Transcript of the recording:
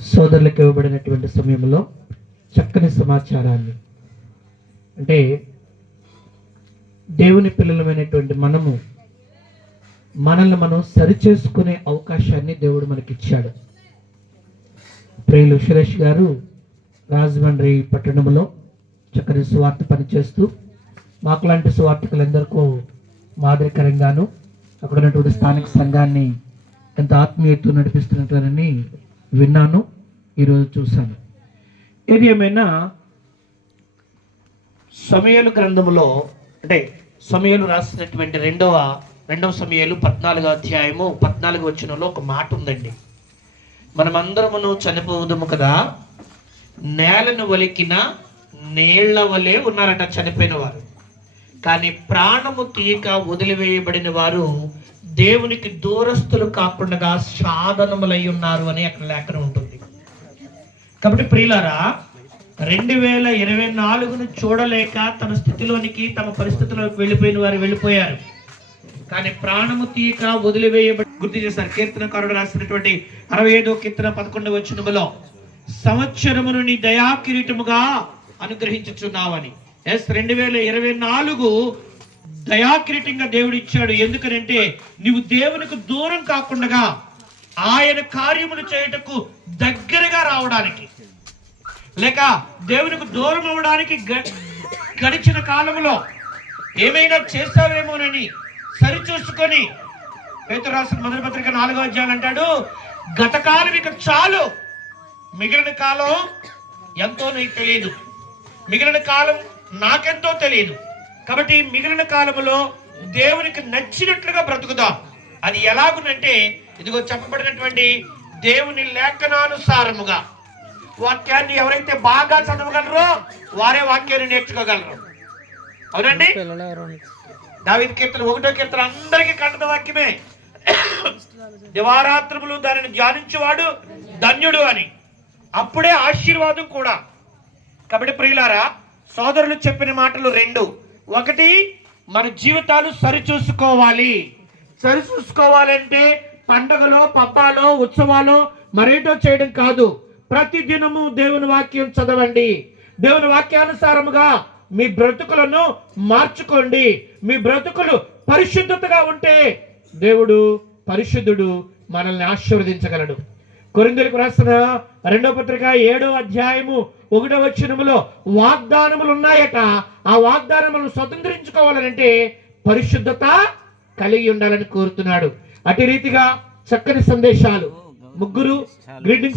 సోదరులకు ఇవ్వబడినటువంటి సమయంలో చక్కని సమాచారాన్ని. అంటే దేవుని పిల్లలమైనటువంటి మనము మనల్ని మనం సరిచేసుకునే అవకాశాన్ని దేవుడు మనకిచ్చాడు. ప్రియులు సురేష్ గారు రాజమండ్రి పట్టణంలో చక్కని సువార్త పనిచేస్తూ మాకు లాంటి సువార్తకులందరికీ మాదిరికరంగాను అక్కడ ఉన్నటువంటి స్థానిక సంఘాన్ని ఎంత ఆత్మీయత నడిపిస్తున్నట్లని విన్నాను ఈరోజు చూశాను. ఏది ఏమైనా సమయలు గ్రంథములో అంటే సమయలు రాసినటువంటి రెండవ రెండవ సమయాలు పద్నాలుగో అధ్యాయము పద్నాలుగు వచ్చినలో ఒక మాట ఉందండి. మనమందరమును చనిపోదుము కదా నేలను వలికిన నీళ్ళ వలె ఉన్నారట చనిపోయిన వారు. కానీ ప్రాణము తీయక వదిలివేయబడిన వారు దేవునికి దూరస్తులు కాకుండా సాధనములై ఉన్నారు అని అక్కడ లేఖనం ఉంటుంది. కాబట్టి ప్రియులారా రెండు వేల ఇరవై నాలుగును చూడలేక తమ స్థితిలోనికి తమ పరిస్థితిలోకి వెళ్ళిపోయిన వారు వెళ్ళిపోయారు. కానీ ప్రాణము తీయక వదిలివేయబడి గుర్తు చేశారు. కీర్తనకారుడు రాసినటువంటి అరవై ఐదో కీర్తన పదకొండవ వచనములో సంవత్సరమును నీ దయా కిరీటముగా అనుగ్రహించుచున్నావని. ఎస్ రెండు వేల ఇరవై నాలుగు దయాకిరీటంగా దేవుడు ఇచ్చాడు ఎందుకనంటే నీవు దేవునికి దూరం కాకుండా ఆయన కార్యములు చేయుటకు దగ్గరగా రావడానికి లేక దేవునికి దూరం అవ్వడానికి గ- గడిచిన కాలంలో ఏమైనా చేస్తావేమోనని సరిచూసుకొని పేతురు రాసిన మొదటి పత్రిక నాలుగో అధ్యాయం అంటాడు గత కాలం ఇక చాలు. మిగిలిన కాలం ఎంతో నీకు తెలియదు. మిగిలిన కాలం నాకెంతో తెలియదు. కాబట్టి మిగిలిన కాలములో దేవునికి నచ్చినట్లుగా బ్రతుకుదాం. అది ఎలాగునంటే ఇదిగో చెప్పబడినటువంటి దేవుని లేఖనానుసారముగా. వాక్యాన్ని ఎవరైతే బాగా చదవగలరో వారే వాక్యాన్ని నేర్చుకోగలరు. అవునండి? దావిది కీర్తన ఒకటో కీర్తన అందరికీ కంటద వాక్యమే. దివారాత్రములు దానిని ధ్యానించేవాడు ధన్యుడు అని. అప్పుడే ఆశీర్వాదం కూడా. కాబట్టి ప్రియులారా సోదరులు చెప్పిన మాటలు రెండు. ఒకటి మన జీవితాలు సరిచూసుకోవాలి. సరిచూసుకోవాలంటే పండుగలో పబ్బాలో ఉత్సవాలు మరేటో చేయడం కాదు. ప్రతి దినము దేవుని వాక్యం చదవండి. దేవుని వాక్యానుసారముగా మీ బ్రతుకులను మార్చుకోండి. మీ బ్రతుకులు పరిశుద్ధతగా ఉంటే దేవుడు పరిశుద్ధుడు మనల్ని ఆశీర్వదించగలడు. కొరిందలకు రాసిన రెండో పత్రిక ఏడో అధ్యాయము ఒకటో వచ్చినములో వాగ్దానములు ఉన్నాయట. ఆ వాగ్దానములను స్వతంత్రించుకోవాలంటే పరిశుద్ధత కలిగి ఉండాలని కోరుతున్నాడు. అటు రీతిగా చక్కని సందేశాలు. ముగ్గురు గ్రీటింగ్స్